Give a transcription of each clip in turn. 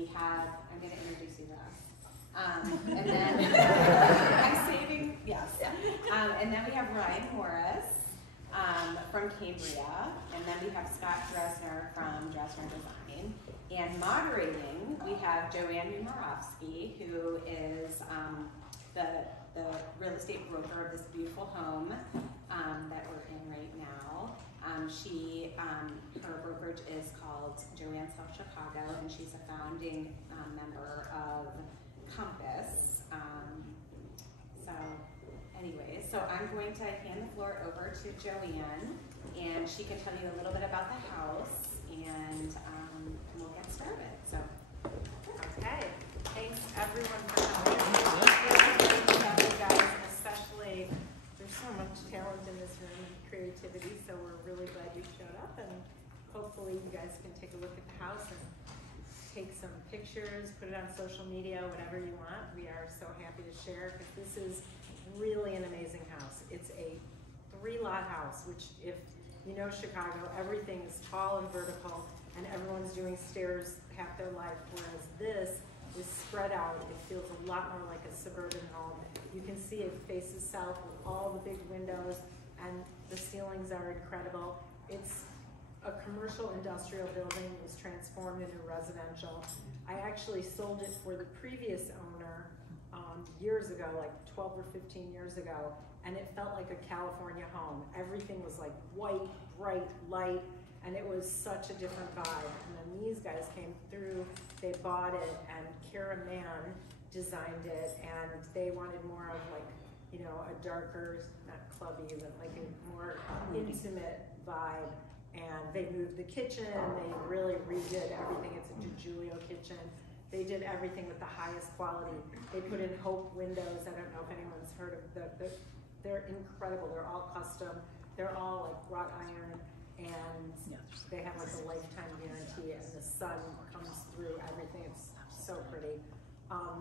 we have, I'm going to introduce you to us. And then, I'm saving, yes. And then we have Ryan Morris from Cambria, and then we have Scott Dresner from Dresner Design. And moderating, we have Joanne Nemerovski, who is the real estate broker of this beautiful home that we're in right now. Her brokerage is called JoanneSellsChicago, and she's a founding member of Convos. So anyways, so I'm going to hand the floor over to Joanne, and she can tell you a little bit about the house, and we'll get started. So, okay, thanks everyone for coming. You guys, especially, there's so much talent in this room and creativity, so we're really glad you showed up, and hopefully you guys can take a look at the house and take some pictures, put it on social media, whatever you want. We are so happy to share, because this is really an amazing house. It's a 3-lot house, which, if you know Chicago, everything is tall and vertical, and everyone's doing stairs half their life, whereas this is spread out. It feels a lot more like a suburban home. You can see it faces south with all the big windows, and the ceilings are incredible. It's a commercial industrial building. It was transformed into residential. I actually sold it for the previous owner years ago, like 12 or 15 years ago, and it felt like a California home. Everything was like white, bright, light, and it was such a different vibe. And then these guys came through, they bought it, and Kara Mann designed it, and they wanted more of, like, you know, a darker, not clubby, but like a more intimate vibe. And they moved the kitchen, they really redid everything. It's a DiGiulio kitchen. They did everything with the highest quality. They put in Hope windows. I don't know if anyone's heard of they're incredible. They're all custom. They're all like wrought iron, and they have like a lifetime guarantee, and the sun comes through everything. It's so pretty.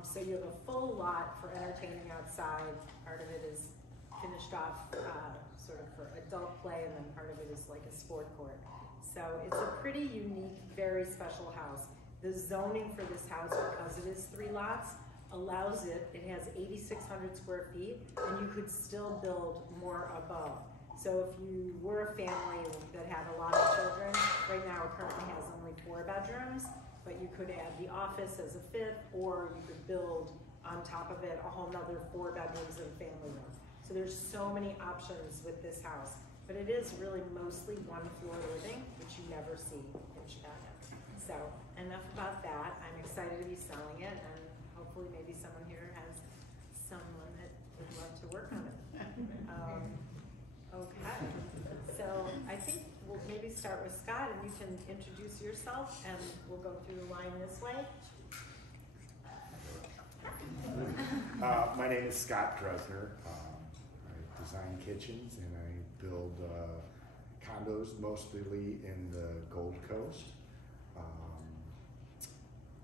So you have a full lot for entertaining outside. Part of it is finished off sort of for adult play, and then part of it is like a sport court. So it's a pretty unique, very special house. The zoning for this house, because it is 3 lots, allows it. It has 8,600 square feet, and you could still build more above. So if you were a family that had a lot of children, right now it currently has only 4 bedrooms, but you could add the office as a 5th, or you could build on top of it a whole nother 4 bedrooms and a family room. So there's so many options with this house, but it is really mostly 1-floor living, which you never see in Chicago. So enough about that. I'm excited to be selling it, and hopefully maybe someone here has someone that would love to work on it. Okay, so I think we'll maybe start with Scott, and you can introduce yourself, and we'll go through the line this way. My name is Scott Dresner. I design kitchens, and I build condos, mostly in the Gold Coast.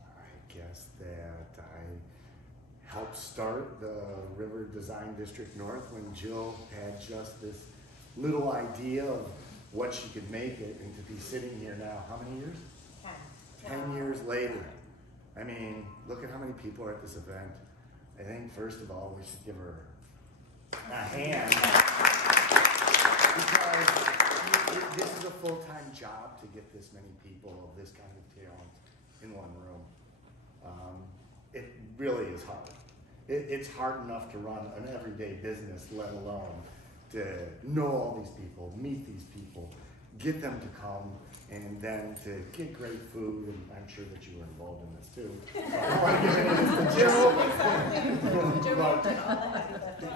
I guess that I helped start the River Design District North when Jill had just this little idea of what she could make it, and to be sitting here now, how many years? 10 years later. I mean, look at how many people are at this event. I think, first of all, we should give her a hand, because this is a full-time job to get this many people of this kind of talent in one room. It really is hard. It's hard enough to run an everyday business, let alone to know all these people, meet these people, get them to come, and then to get great food. And I'm sure that you were involved in this too.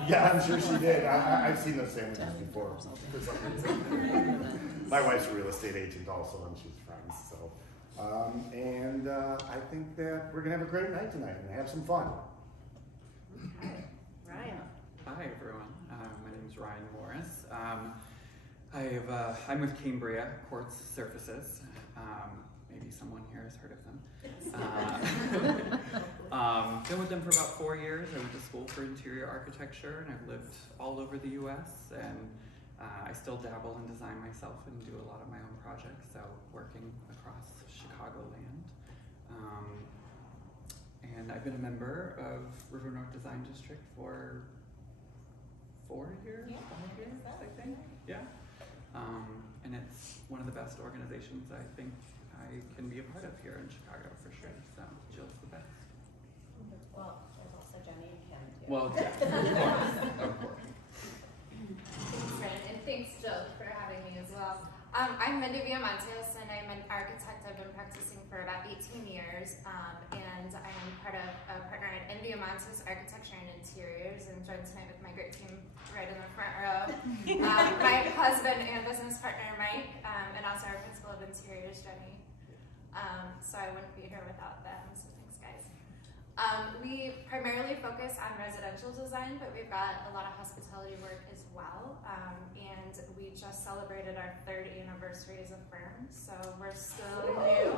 Yeah, I'm sure she did. I've seen those sandwiches before. My wife's a real estate agent also, and she's friends. So, I think that we're gonna have a great night tonight and have some fun. Okay, Ryan. Hi everyone. My name is Ryan Morris. I'm with Cambria Quartz Surfaces. Maybe someone here has heard of them. Been with them for about 4 years. I went to school for interior architecture, and I've lived all over the US, and I still dabble in design myself and do a lot of my own projects, so working across Chicagoland. and I've been a member of River North Design District for 4 years, Yeah, 5 years, I think. Yeah. And it's one of the best organizations I think I can be a part of here in Chicago for sure. So Jill's the best. Well, there's also Jenny and Kim too. Well, yeah, of course. Thanks, Ren, and thanks, Jill, for having me as well. I'm Mindy Viamontes, and I'm an architect. I've been practicing for about 18 years, and I'm part of a partner at N Viamontes Architecture and Interiors, and joined tonight with my great team right in the front row. My husband and business partner, Mike, and also our principal of interiors, Jenny. So I wouldn't be here without them, so thanks, guys. We primarily focus on residential design, but we've got a lot of hospitality work as well. And we just celebrated our 3rd anniversary as a firm, so we're still new.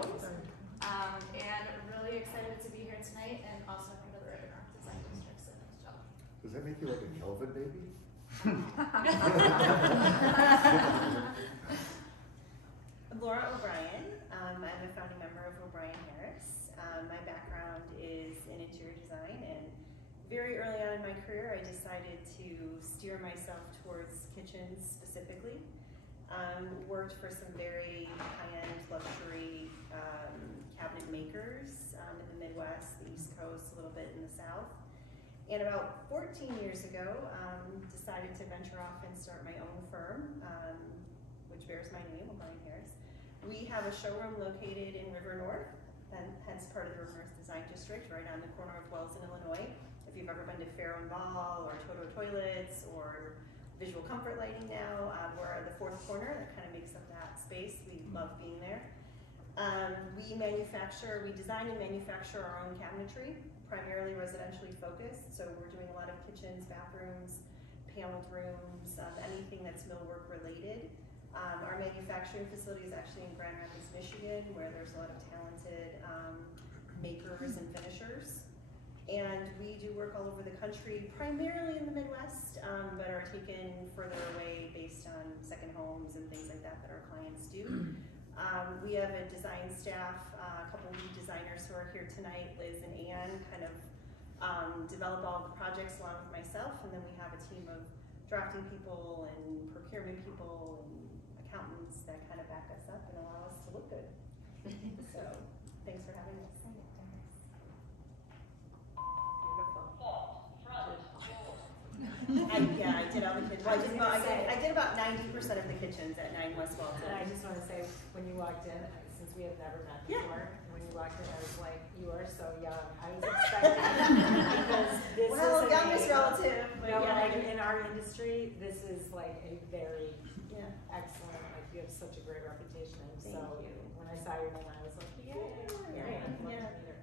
And really excited to be here tonight, and also from the River North Design District, so thanks, Jill. Does that make you like a COVID baby? Laura O'Brien. I'm a founding member of O'Brien Harris. My background is in interior design, and very early on in my career, I decided to steer myself towards kitchens specifically. Worked for some very high-end luxury cabinet makers in the Midwest, the East Coast, a little bit in the South. And about 14 years ago, decided to venture off and start my own firm, which bears my name, O'Brien Harris. We have a showroom located in River North, and hence part of the River North Design District, right on the corner of Wells and Illinois. If you've ever been to Farrow and Ball, or Toto Toilets, or Visual Comfort Lighting now, we're at the 4th corner. That kind of makes up that space. We love being there. We design and manufacture our own cabinetry, primarily residentially focused. So we're doing a lot of kitchens, bathrooms, paneled rooms, anything that's millwork related. Our manufacturing facility is actually in Grand Rapids, Michigan, where there's a lot of talented makers and finishers. And we do work all over the country, primarily in the Midwest, but are taken further away based on second homes and things like that our clients do. We have a design staff, a couple lead designers who are here tonight, Liz and Ann, kind of develop all the projects along with myself, and then we have a team of drafting people and procurement people and accountants that kind of back us up and allow us to look good. So, thanks for having us. I did all the kitchens. Well, I did about 90% of the kitchens at 9 West Walton. And I just want to say, when you walked in, since we have never met before, when you walked in, I was like, you are so young. I was expecting because this is youngest relative. No, like in our industry, this is like a very excellent. Like you have such a great reputation. Thank you. When I saw your name, I was like, yeah.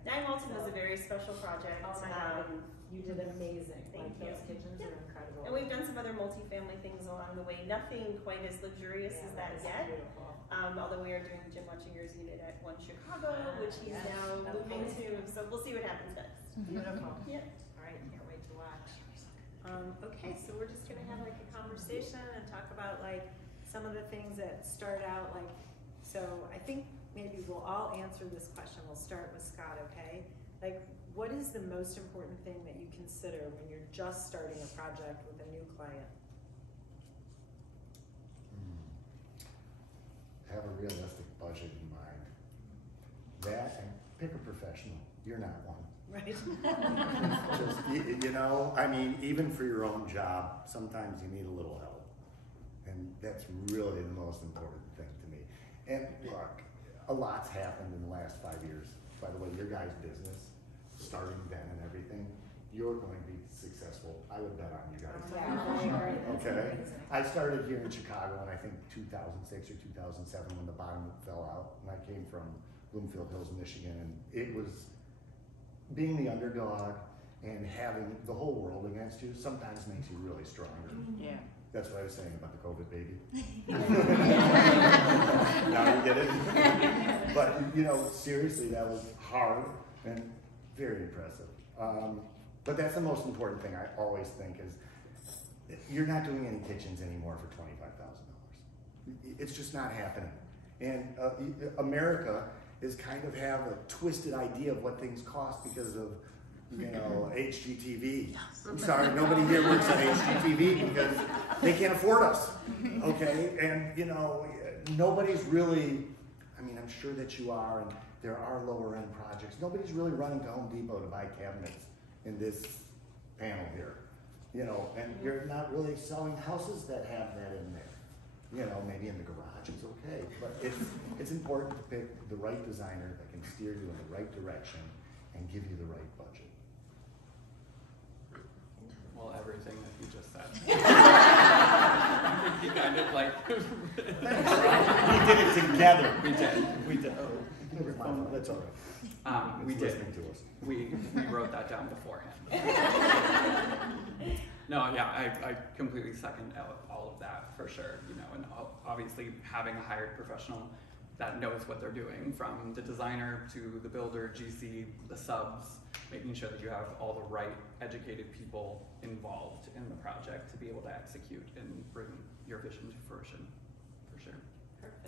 9 Walton was a very special project. Oh my God. You did amazing. Thank you. Those kitchens are incredible. And we've done some other multifamily things along the way. Nothing quite as luxurious as that yet. Beautiful. Although we are doing Jim Watchinger's unit at One Chicago, which he's now moving to. So we'll see what happens next. Beautiful. Yeah. All right, can't wait to watch. Okay, so we're just gonna have like a conversation and talk about like some of the things that start out like, so I think maybe we'll all answer this question. We'll start with Scott, okay? Like, what is the most important thing that you consider when you're just starting a project with a new client? Have a realistic budget in mind. That, and pick a professional. You're not one. Right. Just, you know, I mean, even for your own job, sometimes you need a little help. And that's really the most important thing to me. And look, a lot's happened in the last 5 years. By the way, your guys' business, starting then and everything, you're going to be successful. I would bet on you guys. Okay? I started here in Chicago in I think 2006 or 2007 when the bottom fell out. And I came from Bloomfield Hills, Michigan, and it was being the underdog and having the whole world against you sometimes makes you really stronger. Yeah. That's what I was saying about the COVID baby. Now you get it? But, you know, seriously, that was hard and very impressive. But that's the most important thing I always think is you're not doing any kitchens anymore for $25,000. It's just not happening. And America is kind of have a twisted idea of what things cost because of, you know, HGTV. I'm sorry, nobody here works at HGTV because they can't afford us, okay? And, you know, nobody's really, I mean, I'm sure that you are, and there are lower end projects. Nobody's really running to Home Depot to buy cabinets in this panel here, you know, and you're not really selling houses that have that in there. You know, maybe in the garage it's okay, but it's important to pick the right designer that can steer you in the right direction and give you the right budget. Well, everything that you just said. I think you kind of like. We did it together. We did. Never mind, that's all right. We It's did. listening to us. We wrote that down beforehand. No, yeah, I completely second all of that for sure. You know, and obviously having a hired professional that knows what they're doing, from the designer to the builder, GC, the subs, making sure that you have all the right educated people involved in the project to be able to execute and bring your vision to fruition, for sure.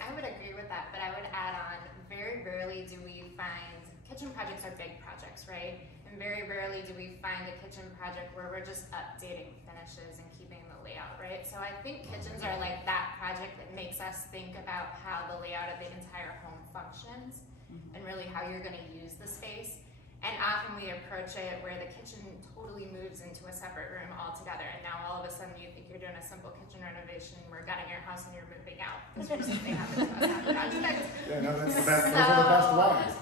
I would agree with that, but I would add on, very rarely do we find, kitchen projects are big projects, right? And very rarely do we find a kitchen project where we're just updating finishes and keeping the layout, right? So I think kitchens are like that project that makes us think about how the layout of the entire home functions and really how you're gonna use the space. And often we approach it where the kitchen totally moves into a separate room altogether, and now all of a sudden you think you're doing a simple kitchen renovation, we're gutting your house and you're moving out. This recently happened to us on a project. Yeah, no, that's the best, those are the best ones.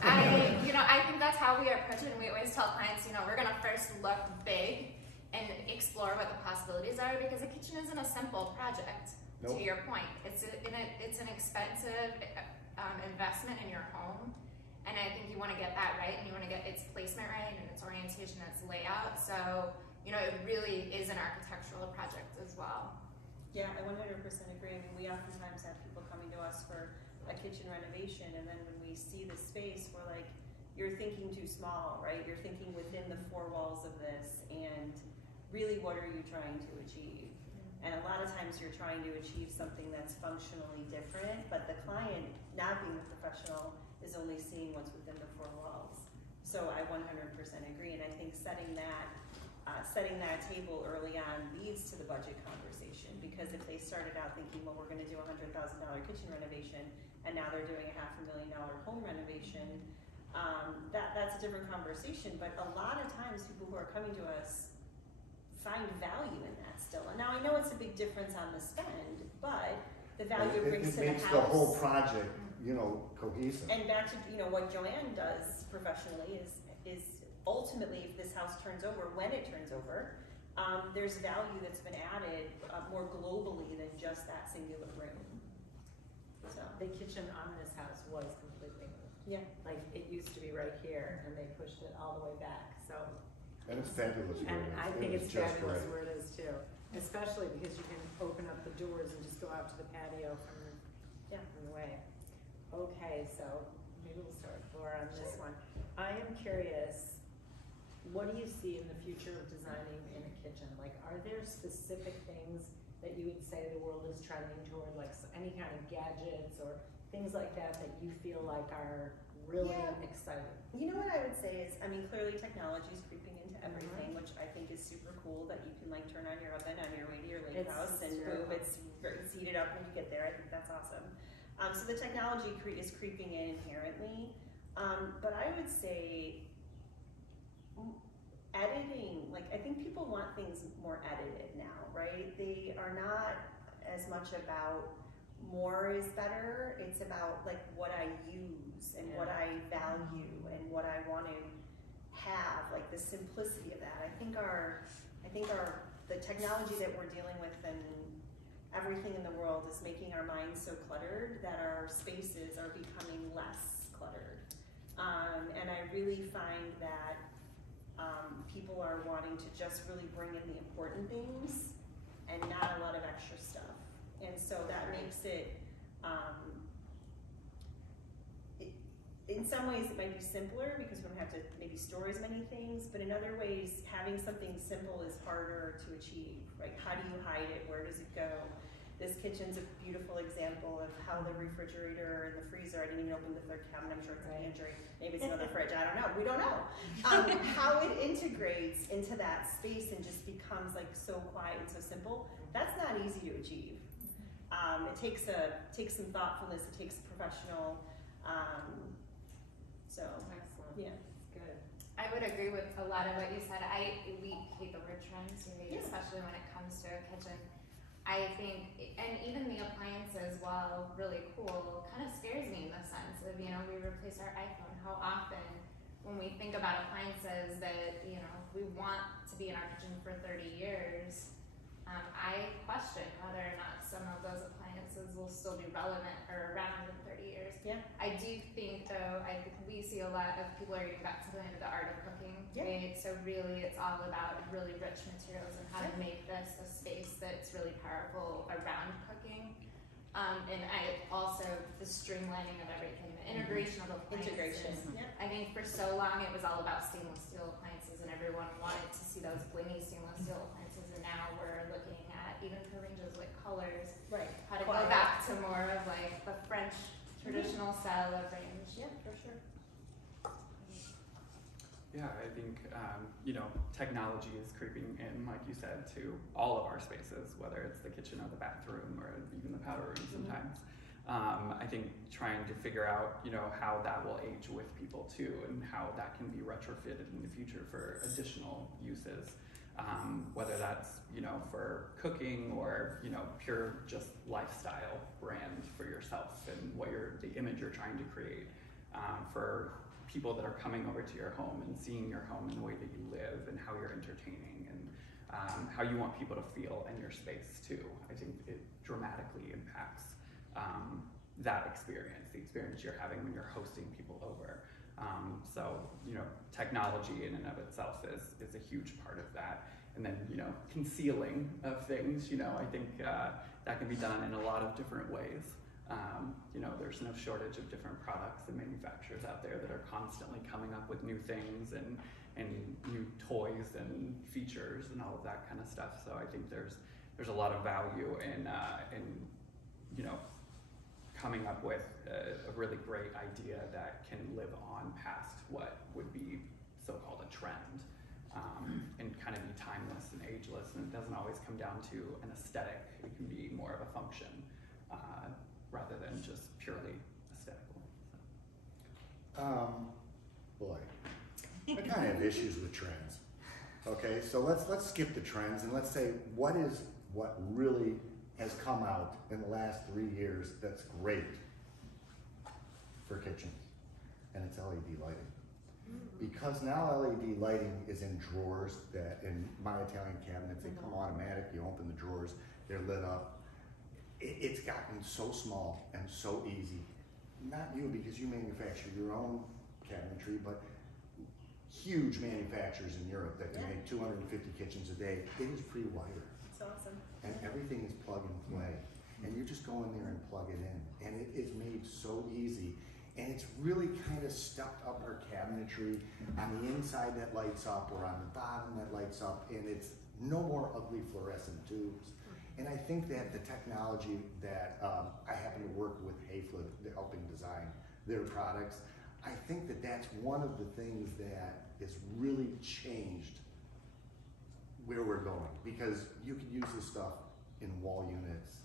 I think that's how we approach it, and we always tell clients, you know, we're gonna first look big and explore what the possibilities are, because a kitchen isn't a simple project. Nope. To your point, it's an expensive investment in your home. And I think you want to get that right, and you want to get its placement right, and its orientation, its layout. So, you know, it really is an architectural project as well. Yeah, I 100% agree. I mean, we oftentimes have people coming to us for a kitchen renovation, and then when we see the space, we're like, you're thinking too small, right? You're thinking within the four walls of this, and really what are you trying to achieve? And a lot of times you're trying to achieve something that's functionally different, but the client, not being a professional, is only seeing what's within the four walls. So I 100% agree, and I think setting that table early on leads to the budget conversation, because if they started out thinking, well, we're going to do a $100,000 kitchen renovation, and now they're doing a $500,000 home renovation, that's a different conversation. But a lot of times people who are coming to us find value in that still. And now I know it's a big difference on the spend, but the value it brings to the house. It makes the whole project, you know, cohesive. And back to, you know, what Joanne does professionally is ultimately, if this house turns over, when it turns over, there's value that's been added more globally than just that singular room. So the kitchen on this house was completely moved. yeah, Like, it used to be right here, and they pushed it all the way back, so. And it's fabulous where And it is. I think It it's is just fabulous great. where it is too, especially because you can open up the doors and just go out to the patio from the way. Okay, so maybe we'll start with Laura on this one. I am curious, what do you see in the future of designing in a kitchen? Like, are there specific things that you would say the world is trending toward, like any kind of gadgets or things like that you feel like are really exciting? you know what I would say is, I mean, clearly technology is creeping into everything, which I think is super cool, that you can like turn on your oven on your way to your lake house and boom, it's heated up when you get there. I think that's awesome. So the technology is creeping in inherently, but I would say editing, like I think people want things more edited now, right? They are not as much about more is better, it's about like what I use and what I value and what I want to have, like the simplicity of that. I think the technology that we're dealing with and everything in the world is making our minds so cluttered that our spaces are becoming less cluttered. And I really find that people are wanting to just really bring in the important things and not a lot of extra stuff. And so that makes it, in some ways it might be simpler because we don't have to maybe store as many things, but in other ways having something simple is harder to achieve. Like, how do you hide it? Where does it go? This kitchen's a beautiful example of how the refrigerator and the freezer, I didn't even open the third cabinet, I'm sure it's a pantry, maybe it's another fridge, I don't know, we don't know. How it integrates into that space and just becomes like so quiet and so simple, that's not easy to achieve. It takes some thoughtfulness, it takes a professional, so, Excellent. yeah. Good. I would agree with a lot of what you said. We hate the word trends, especially when it comes to a kitchen. I think, and even the appliances, while really cool, kind of scares me in the sense of, we replace our iPhone. How often, when we think about appliances that, we want to be in our kitchen for 30 years, I question whether or not some of those appliances will still be relevant or around in 30 years. Yeah. I do think, though, we see a lot of people are getting back to the art of cooking. Yeah. Right? So really, it's all about really rich materials and how to make this a space that's really powerful around cooking. And I also the streamlining of everything, the integration of appliances. Integration. Yeah. I think for so long it was all about stainless steel appliances, and everyone wanted to see those blingy stainless steel appliances. And now we're looking at, even for ranges like colors, Right. how to go back to more of like the French traditional style of range. Yeah, for sure. Yeah, I think, technology is creeping in, like you said, to all of our spaces, whether it's the kitchen or the bathroom or even the powder room sometimes. I think trying to figure out, how that will age with people too, and how that can be retrofitted in the future for additional uses. Whether that's, for cooking or, pure just lifestyle brand for yourself and the image you're trying to create. For people that are coming over to your home and seeing your home and the way that you live and how you're entertaining and how you want people to feel in your space too. I think it dramatically impacts that experience, the experience you're having when you're hosting people over. So, technology in and of itself is a huge part of that. And then, concealing of things, I think that can be done in a lot of different ways. There's no shortage of different products and manufacturers out there that are constantly coming up with new things and new toys and features and all of that kind of stuff. So I think there's a lot of value in coming up with a really great idea that can live on past what would be so-called a trend, and kind of be timeless and ageless. And it doesn't always come down to an aesthetic. It can be more of a function. Rather than just purely aesthetical. Boy, I kind of have issues with trends. Okay, so let's skip the trends and let's say what really has come out in the last 3 years that's great for kitchens, and it's LED lighting. Because now LED lighting is in drawers that in my Italian cabinets, they come automatic, you open the drawers, they're lit up. It's gotten so small and so easy. Not you, because you manufacture your own cabinetry, but huge manufacturers in Europe that can make 250 kitchens a day. It is pre-wired. It's awesome. And everything is plug and play. And you just go in there and plug it in. And it is made so easy. And it's really kind of stepped up our cabinetry. On the inside that lights up, or on the bottom that lights up, and it's no more ugly fluorescent tubes. And I think that the technology that I happen to work with Hayflip, helping design their products, I think that that's one of the things that has really changed where we're going, because you can use this stuff in wall units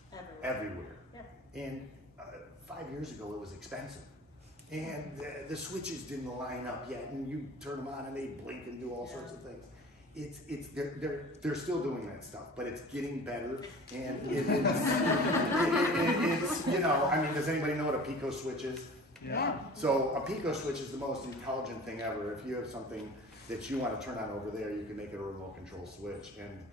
everywhere. Yeah. And 5 years ago it was expensive. And the switches didn't line up yet, and you turn them on and they blink and do all sorts of things. They're still doing that stuff, but it's getting better, and it's does anybody know what a pico switch is? Yeah. So a pico switch is the most intelligent thing ever. If you have something that you want to turn on over there, you can make it a remote control switch. And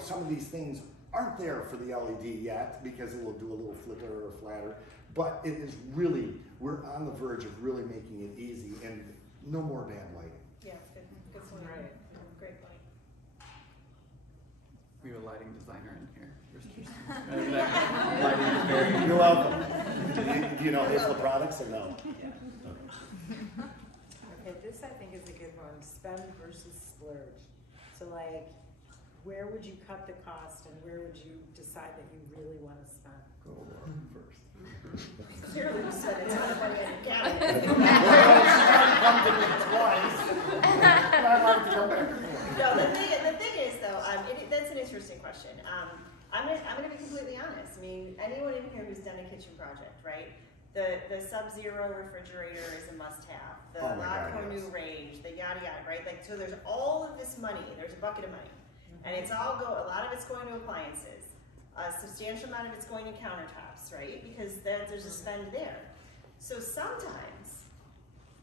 some of these things aren't there for the LED yet because it will do a little flicker or flatter, but it is really, we're on the verge of really making it easy, and no more bad lighting. Yeah, good point. Right. Great point. We have a lighting designer in here. Lighting is very. You're welcome. Do you know Hayflip products or no? Yeah. Okay, this I think is a good one. Spend versus splurge. So where would you cut the cost and where would you decide that you really want to spend? Go Lauren first. Clearly you said it's not money in the cabinet. Come to me twice. And I want to come back and forth. No, the thing is though, that's an interesting question. I'm gonna be completely honest. I mean, anyone in here who's done a kitchen project, right? The Sub-Zero refrigerator is a must-have. The Oh my La God, Cornu yes. range, the yada yada, right? Like, so there's all of this money. There's a bucket of money, and it's all a lot of it's going to appliances. A substantial amount of it's going to countertops, right? Because there's a spend there. So sometimes,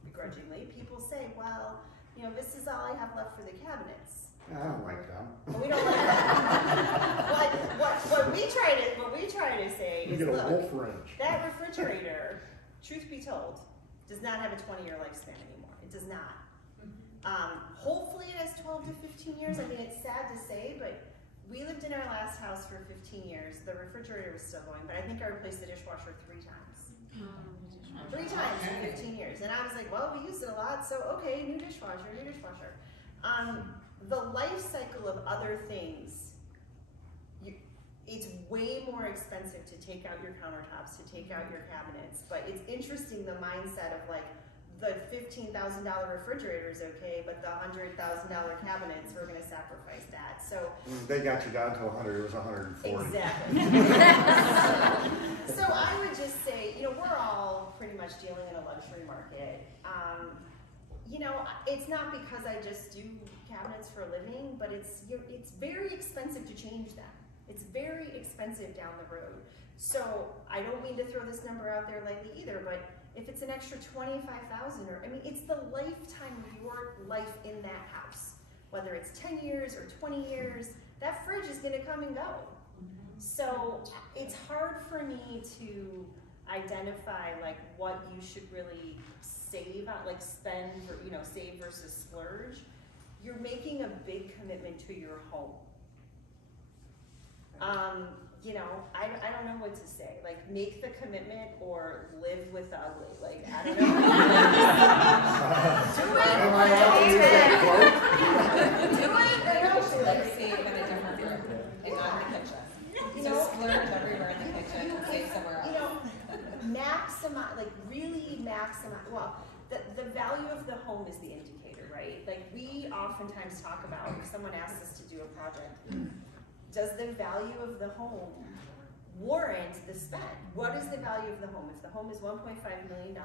begrudgingly, people say, well, you know, this is all I have left for the cabinets. I don't like them. We don't like that. What we try to say You is, get a look, wolf range. that refrigerator, truth be told, does not have a 20-year lifespan anymore. It does not. Hopefully it has 12 to 15 years. I mean, it's sad to say, but we lived in our last house for 15 years. The refrigerator was still going, but I think I replaced the dishwasher 3 times. 3 times in 15 years. And I was like, well, we used it a lot, so okay, new dishwasher, new dishwasher. The life cycle of other things, it's way more expensive to take out your countertops, to take out your cabinets, but it's interesting the mindset of like, the $15,000 refrigerator is okay, but the $100,000 cabinets, we're gonna sacrifice that. So They got you down to 100, it was 140. exactly. So I would just say, you know, we're all pretty much dealing in a luxury market. You know, it's not because I just do cabinets for a living, but it's very expensive to change them. It's very expensive down the road. So I don't mean to throw this number out there lightly either, but if it's an extra $25,000, or I mean, it's the lifetime of your life in that house. Whether it's 10 years or 20 years, that fridge is gonna come and go. So it's hard for me to identify like what you should really save on, like spend, or, you know, save versus splurge. You're making a big commitment to your home. You know, I don't know what to say. Like, make the commitment or live with the ugly. Like, I don't know. Do it. They actually like save in a different room and not in the kitchen. You So know, splurge everywhere in the kitchen and save somewhere else. you know, maximize, like really maximize. Well, the value of the home is the indicator, right? Like, we oftentimes talk about, if someone asks us to do a project, does the value of the home warrant the spend? What is the value of the home? If the home is $1.5 million,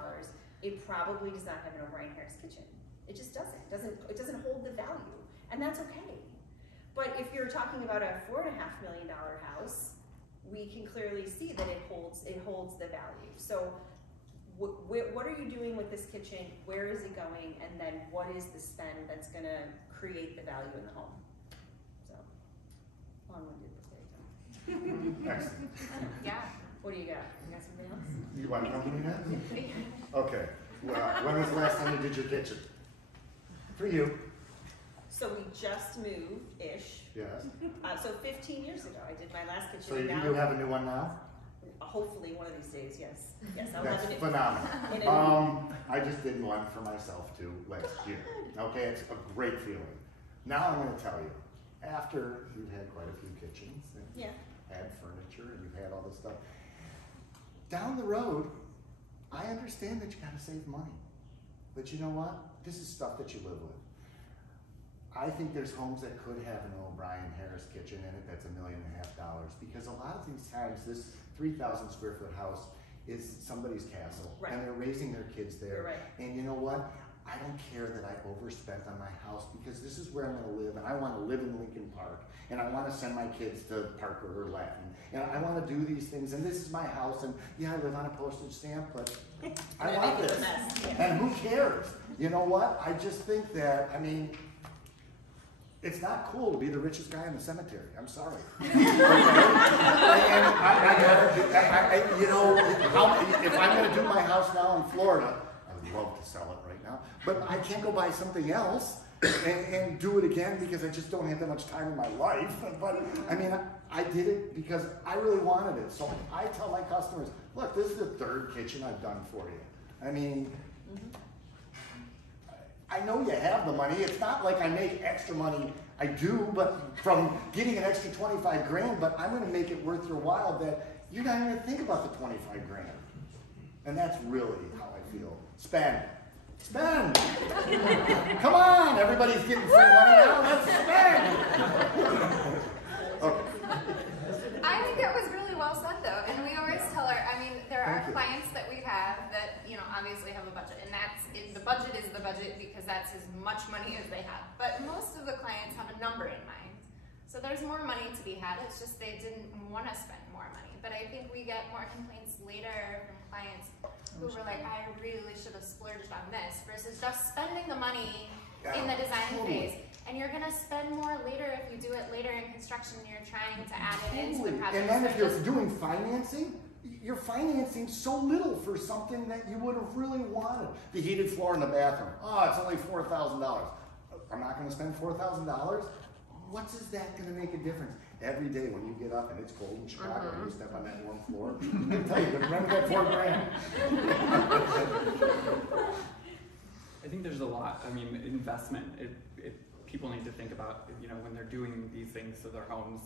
it probably does not have an O'Brien Harris kitchen. It just doesn't. It doesn't hold the value, and that's okay. But if you're talking about a $4.5 million house, we can clearly see that it holds the value. So, what are you doing with this kitchen? Where is it going? And then what is the spend that's going to create the value in the home? Long-winded, but there you go. Excellent. Yeah. What do you got? You got something else? You want to come to me now? Okay. Well, when was the last time you did your kitchen? For you. So we just moved-ish. Yes. So 15 years ago, I did my last kitchen. So you now, do have a new one now? hopefully one of these days, yes. Yes, I'll That's have it. phenomenal. I just did one for myself too last year. Okay, it's a great feeling. Now I'm going to tell you, after you've had quite a few kitchens and Yeah. had furniture and you've had all this stuff, down the road, I understand that you got to save money. But you know what? This is stuff that you live with. I think there's homes that could have an O'Brien Harris kitchen in it that's $1.5 million, because a lot of these times this 3,000 square foot house is somebody's castle, Right. and they're raising their kids there. You're right. And you know what? I don't care that I overspent on my house, because this is where I'm going to live, and I want to live in Lincoln Park, and I want to send my kids to Parker or Latin, and I want to do these things, and this is my house, and yeah, I live on a postage stamp, but I want this, and who cares? You know what? I just think that, I mean, it's not cool to be the richest guy in the cemetery. I'm sorry. Okay? And you know, if I'm going to do my house now in Florida, I would love to sell it right now, but I can't go buy something else and do it again because I just don't have that much time in my life. But I mean, I did it because I really wanted it. So I tell my customers, look, this is the third kitchen I've done for you. I mean, I know you have the money. It's not like I make extra money. I do, but from getting an extra 25 grand, but I'm gonna make it worth your while that you're not gonna think about the 25 grand. And that's really how I feel. Spend. Spend! Come on, everybody's getting free money now, let's spend! Okay. I think it was really well said though, and we always tell our, I mean, there are Thank you. clients that we have that, you know, obviously have a budget, and the budget is the budget because that's as much money as they have. But most of the clients have a number in mind. So there's more money to be had, it's just they didn't want to spend more money. But I think we get more complaints later from clients who were like, I really should have splurged on this, versus just spending the money in the design phase. And you're gonna spend more later if you do it later in construction. You're trying to add it into the project. And then So if you're just- doing financing, you're financing so little for something that you would have really wanted. The heated floor in the bathroom. Oh, it's only $4,000. I'm not gonna spend $4,000. What is that gonna make a difference? Every day when you get up and it's cold in Chicago and you step on that warm floor, I tell you, remember that $4 grand. I think there's a lot. I mean, investment. People need to think about, you know, when they're doing these things to their homes,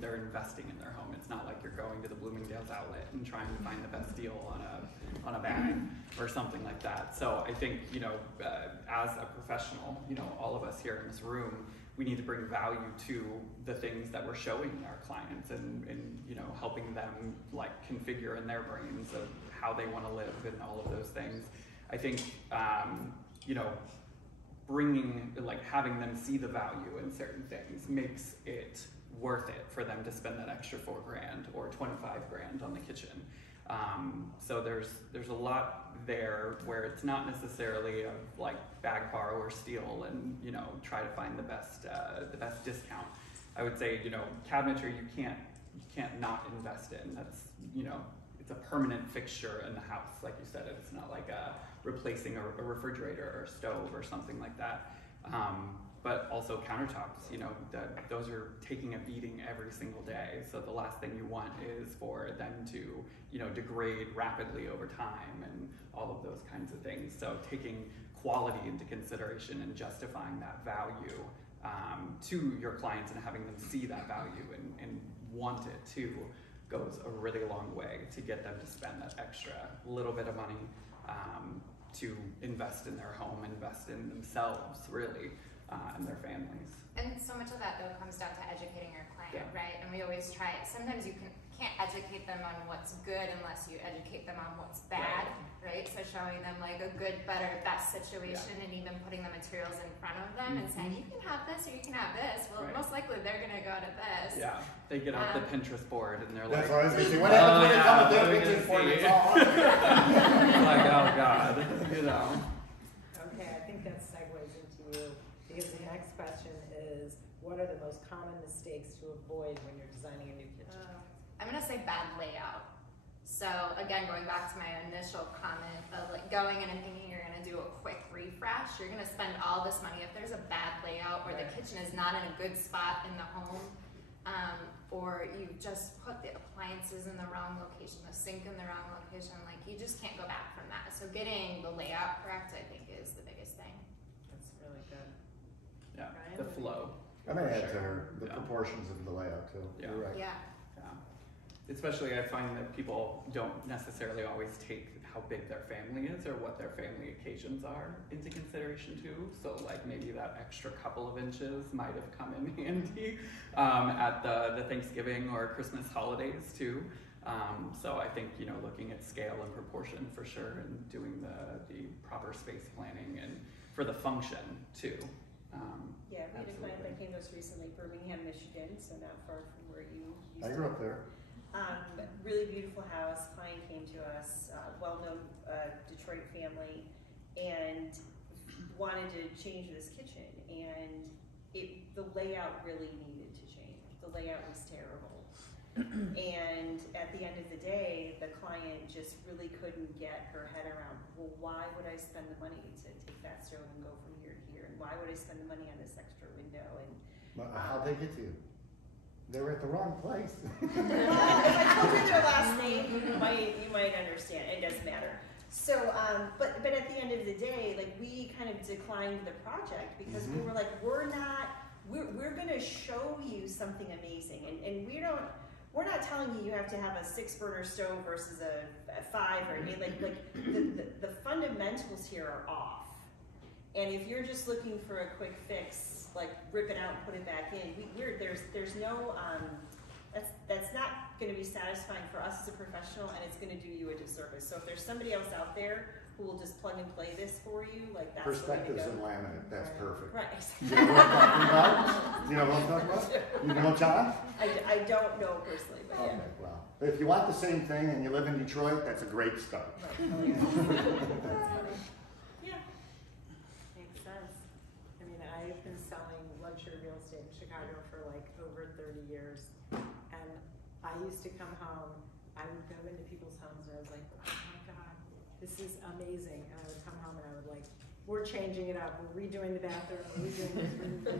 they're investing in their home. It's not like you're going to the Bloomingdale's outlet and trying to find the best deal on a bag or something like that. So I think, you know, as a professional, you know, all of us here in this room, we need to bring value to the things that we're showing our clients and you know, helping them like configure in their brains of how they want to live and all of those things. I think, you know, having them see the value in certain things makes it worth it for them to spend that extra $4 grand or 25 grand on the kitchen. So there's a lot there where it's not necessarily of like bag, borrow, or steal, and you know, try to find the best discount. I would say, you know, cabinetry you can't not invest in. That's, you know, it's a permanent fixture in the house, like you said. It's not like replacing a refrigerator or a stove or something like that. But also countertops, you know, those are taking a beating every single day. So the last thing you want is for them to, you know, degrade rapidly over time and all of those kinds of things. So taking quality into consideration and justifying that value to your clients and having them see that value and want it too goes a really long way to get them to spend that extra little bit of money to invest in their home, invest in themselves, really. And their families. And so much of that though comes down to educating your client, right? And we always try it. Sometimes you can't educate them on what's good unless you educate them on what's bad, right? So showing them like a good, better, best situation and even putting the materials in front of them and saying, you can have this or you can have this. Well, most likely they're gonna go to this. Yeah, they get out the Pinterest board and they're That's like, what I was gonna say. What happens when they come with their we're Pinterest board? gonna It's all on. like, oh God, you know. Okay, I think that segues into you, because the next question is, what are the most common mistakes to avoid when you're designing a new kitchen? I'm gonna say bad layout. So again, going back to my initial comment of like going in and thinking you're gonna do a quick refresh, you're gonna spend all this money. If there's a bad layout or the kitchen is not in a good spot in the home, or you just put the appliances in the wrong location, the sink in the wrong location, like you just can't go back from that. So getting the layout correct, I think, is the biggest thing. That's really good. Yeah, Ryan, the what do you flow. I'm gonna add to Sure. her the proportions of the layout too. Yeah. You're right. Yeah. Especially I find that people don't necessarily always take how big their family is or what their family occasions are into consideration too. So like maybe that extra couple of inches might have come in handy at the Thanksgiving or Christmas holidays too. So I think, you know, looking at scale and proportion for sure and doing the proper space planning and for the function too. Yeah, we had a client that came to us recently, Birmingham, Michigan, so not far from where you used I to grew live. up there. Really beautiful house. Client came to us, well-known Detroit family, and wanted to change this kitchen. And the layout really needed to change. The layout was terrible. And at the end of the day, the client just really couldn't get her head around, well, why would I spend the money to take that stove and go from here to here? And why would I spend the money on this extra window? And How'd they get to you? They were at the wrong place. well, if I told you their last name, you might understand. It doesn't matter. So, but at the end of the day, like we kind of declined the project because we were like, we're gonna show you something amazing, and we're not telling you have to have a 6-burner stove versus a 5 or 8. Like the fundamentals here are off. And if you're just looking for a quick fix, like rip it out and put it back in, there's no that's not going to be satisfying for us as a professional, and it's going to do you a disservice. So if there's somebody else out there who will just plug and play this for you, like that's Perspectives the way to go. and laminate, that's perfect. Right. You know what I'm talking about? You know what I'm talking about? You know John? I don't know personally, but yeah. Okay, well, if you want the same thing and you live in Detroit, that's a great start. Right. Oh, yeah. Yeah. Makes sense. I mean, I've been selling luxury real estate in Chicago for like over 30 years. And I used to come home, I would go into people's homes and I was like, oh my God, this is amazing. And I would come home and I would like, we're changing it up, we're redoing the bathroom, we're redoing the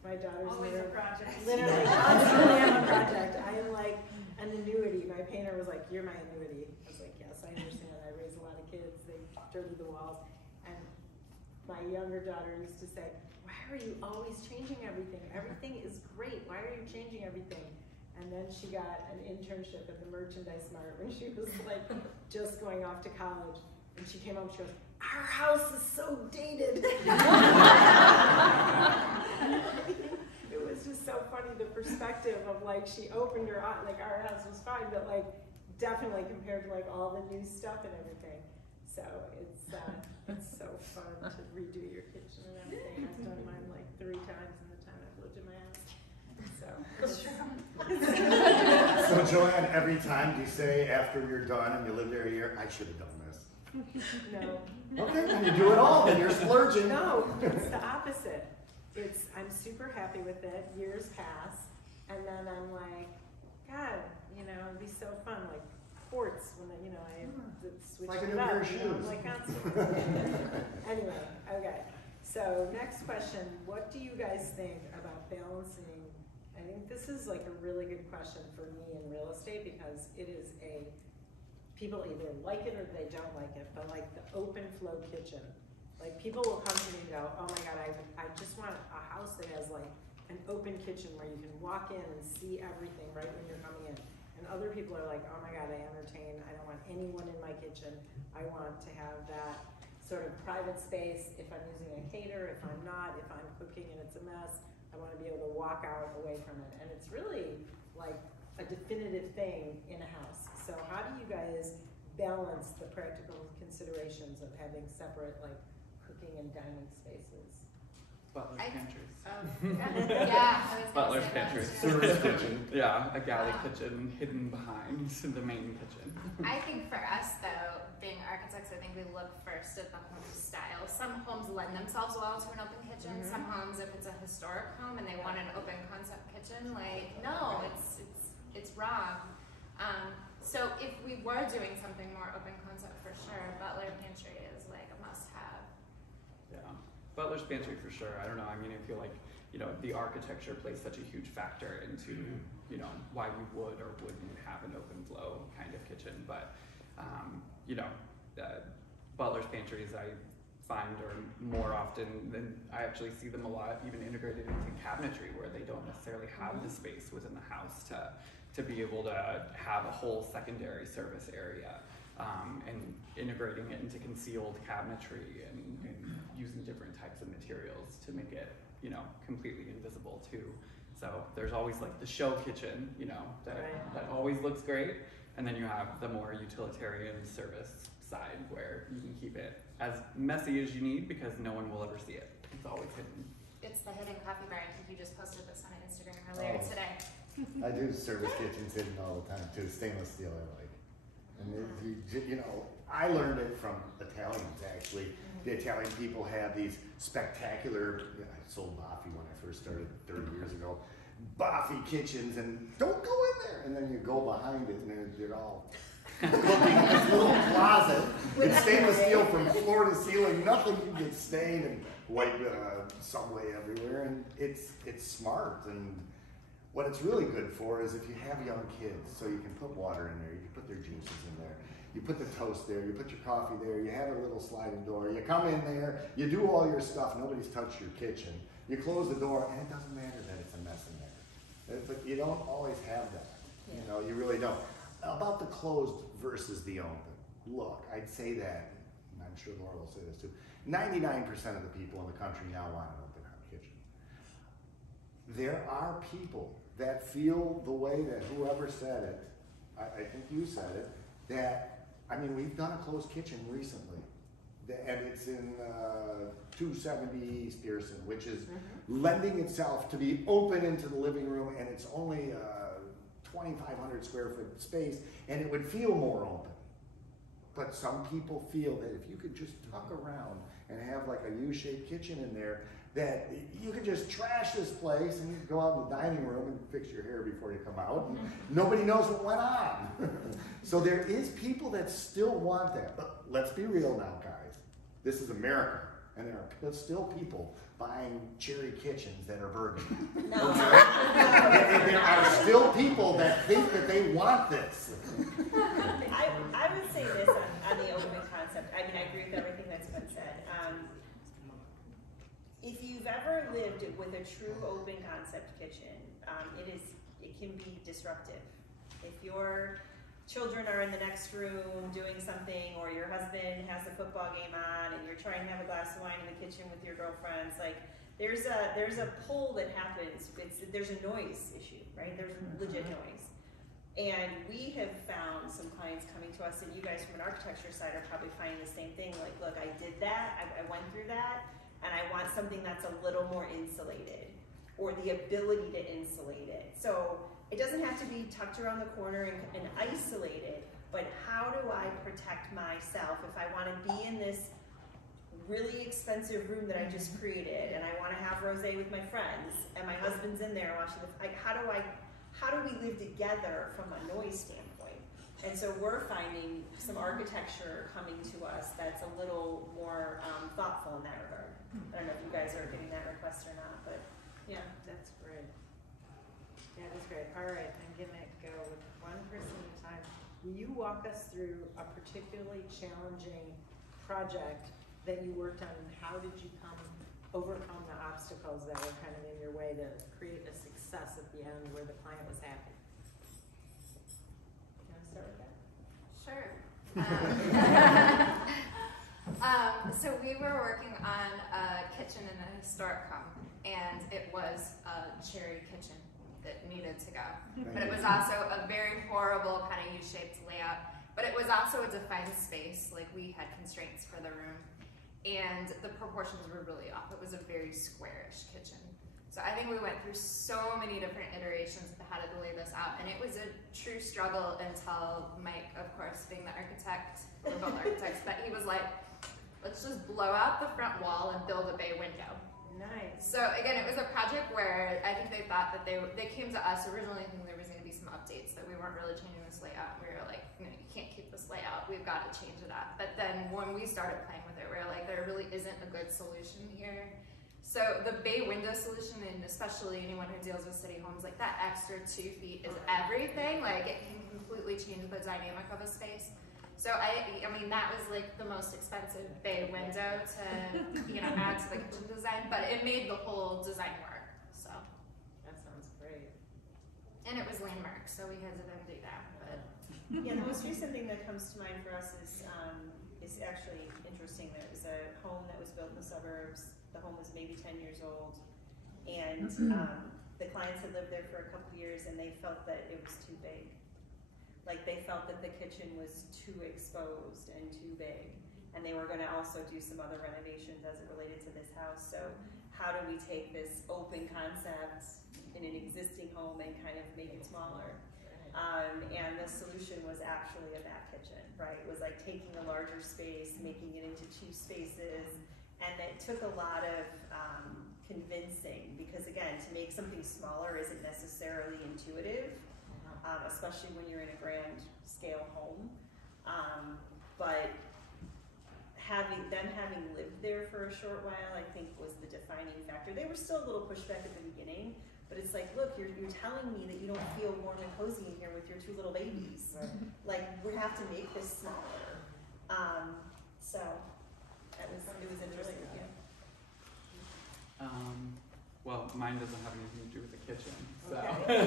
my daughter's Always a project. Literally, constantly on a project. I am like an annuity. My painter was like, you're my annuity. I was like, yes, I understand. I raise a lot of kids, they dirty the walls. And my younger daughter used to say, why are you always changing everything? Everything is great. Why are you changing everything? And then she got an internship at the Merchandise Mart when she was like just going off to college. And she came home, she goes, our house is so dated. It was just so funny, the perspective of like, she opened her eye, like our house was fine, but like definitely compared to like all the new stuff and everything. So it's so fun to redo your kitchen and everything. I've done mine like 3 times in the time I've lived in my house. So it's true. So Joanne, every time you say after you're done and you live there a year, I should have done this. No. Okay, when you do it all, then you're splurging. No, it's the opposite. I'm super happy with it. Years pass, and then I'm like, God, you know, it'd be so fun. Like sports, when I switch Like a it new up. pair of You know, shoes. like constantly. Anyway, okay. So next question: what do you guys think about balancing? I think this is like a really good question for me in real estate because it is people either like it or they don't like it, but like the open flow kitchen. Like people will come to me and go, oh my God, I just want a house that has like an open kitchen where you can walk in and see everything right when you're coming in. And other people are like, oh my God, I entertain, I don't want anyone in my kitchen. I want to have that sort of private space if I'm using a caterer, if I'm not, if I'm cooking and it's a mess, I want to be able to walk out away from it. And it's really like a definitive thing in a house. So how do you guys balance the practical considerations of having separate like cooking and dining spaces? Butler's pantries. Yeah, I was gonna Butler's say that pantries. too. Service kitchen. Yeah, a galley kitchen hidden behind the main kitchen. I think for us though, being architects, I think we look first at the home style. Some homes lend themselves well to an open kitchen. Some homes, if it's a historic home and they want an open concept kitchen, like no, it's wrong. So if we were doing something more open concept, for sure, Butler Pantry is like a must-have. Yeah, Butler's pantry for sure. I don't know. I mean, I feel like the architecture plays such a huge factor into why you would or wouldn't have an open flow kind of kitchen. But Butler's pantries I find are more often than I actually see them a lot, even integrated into cabinetry, where they don't necessarily have the space within the house to be able to have a whole secondary service area, and integrating it into concealed cabinetry and using different types of materials to make it, completely invisible too. So there's always like the show kitchen, that always looks great, and then you have the more utilitarian service side where you can keep it as messy as you need because no one will ever see it. It's always hidden. It's the hidden coffee bar. I think you just posted this on Instagram earlier today. I do service kitchens hidden all the time too. Stainless steel I like. And I learned it from Italians actually. The Italian people have these spectacular, I sold Baffi when I first started 30 years ago, Baffi kitchens, and don't go in there. And then you go behind it and they're all cooking in this little closet with stainless steel from floor to ceiling. Nothing can get stained, and white subway everywhere. And it's smart. And What it's really good for is if you have young kids, so you can put water in there, you can put their juices in there, you put the toast there, you put your coffee there, you have a little sliding door, you come in there, you do all your stuff, nobody's touched your kitchen, you close the door, and it doesn't matter that it's a mess in there. But you don't always have that, you know, you really don't. About the closed versus the open, look, I'd say that, and I'm sure Laura will say this too, 99% of the people in the country now want an open kitchen. There are people that feel the way that whoever said it, I think you said it, that, I mean, we've done a closed kitchen recently, and it's in 270 East Pearson, which is lending itself to be open into the living room, and it's only a 2,500 square foot space, and it would feel more open. But some people feel that if you could just tuck around and have like a U-shaped kitchen in there, that you could just trash this place and you could go out in the dining room and fix your hair before you come out. And nobody knows what went on. So there is people that still want that. But let's be real now, guys. This is America, and there are still people buying cherry kitchens that are burgundy. No. There are still people that think that they want this. I would say this on the open concept. I mean, I agree with everything that's been said. If you've ever lived with a true open concept kitchen, it can be disruptive. If your children are in the next room doing something, or your husband has the football game on, and you're trying to have a glass of wine in the kitchen with your girlfriends, like there's a pull that happens. There's a noise issue, right? There's legit noise. And we have found some clients coming to us, and you guys from an architecture side are probably finding the same thing. Like, look, I did that, I went through that, and I want something that's a little more insulated, or the ability to insulate it. So it doesn't have to be tucked around the corner and isolated, but how do I protect myself if I want to be in this really expensive room that I just created, and I want to have rosé with my friends, and my husband's in there watching like, how do we live together from a noise standpoint? And so we're finding some architecture coming to us that's a little more thoughtful in that regard. I don't know if you guys are getting that request or not, but yeah. That's great. Yeah, that's great. All right, I'm gonna go with one person at a time. Will you walk us through a particularly challenging project that you worked on, and how did you overcome the obstacles that were kind of in your way to create a success at the end where the client was happy? Can I start with that? Sure. So we were working on a kitchen in a historic home, and it was a cherry kitchen that needed to go. But it was also a very horrible kind of U-shaped layout, but it was also a defined space. Like, we had constraints for the room, and the proportions were really off. It was a very squarish kitchen. So I think we went through so many different iterations of how to lay this out, and it was a true struggle until Mike, of course, being the architect, we're both architects, but he was like, let's just blow out the front wall and build a bay window. Nice. So again, it was a project where I think they thought that they came to us originally thinking there was going to be some updates, that we weren't really changing this layout. We were like, no, you can't keep this layout. We've got to change it up. But then when we started playing with it, we were like, there really isn't a good solution here. So the bay window solution, and especially anyone who deals with city homes, like that extra 2 feet is everything. Like, it can completely change the dynamic of a space. So I mean, that was like the most expensive bay window to add to the kitchen design, but it made the whole design work. So that sounds great. And it was landmark, so we had to then do that. But yeah, the most recent thing that comes to mind for us is actually interesting. There was a home that was built in the suburbs. The home was maybe 10 years old, and the clients had lived there for a couple years, and they felt that it was too big. Like, they felt that the kitchen was too exposed and too big, and they were going to also do some other renovations as it related to this house. So how do we take this open concept in an existing home and kind of make it smaller? And the solution was actually a back kitchen, right? It was like taking a larger space, making it into 2 spaces, and it took a lot of convincing, because again, to make something smaller isn't necessarily intuitive. Especially when you're in a grand scale home. But having lived there for a short while, I think was the defining factor. They were still a little pushback at the beginning, But it's like, look, you're telling me that you don't feel warm and cozy in here with your 2 little babies. Right. Like, we have to make this smaller. So it was interesting. Yeah. Well, mine doesn't have anything to do with the kitchen. So Okay.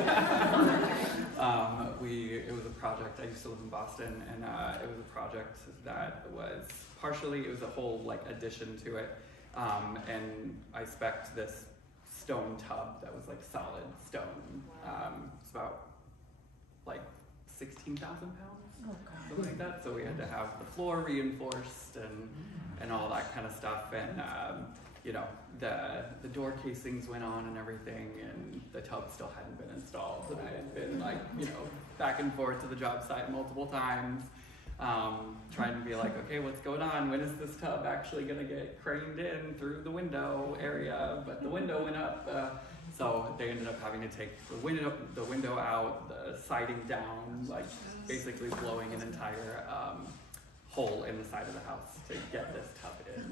it was a project. I used to live in Boston, and it was a project that was partially, it was a whole like addition to it, and I spec'd this stone tub that was like solid stone. Wow. It's about like 16,000 pounds. Oh, God. Something like that. So we had to have the floor reinforced and all that kind of stuff. And you know, the door casings went on and everything, and the tub still hadn't been installed. And I had been like, you know, back and forth to the job site multiple times, trying to be like, okay, what's going on? When is this tub actually gonna get craned in through the window area? But the window went up. So they ended up having to take the window out, the siding down, like basically blowing an entire hole in the side of the house to get this tub in.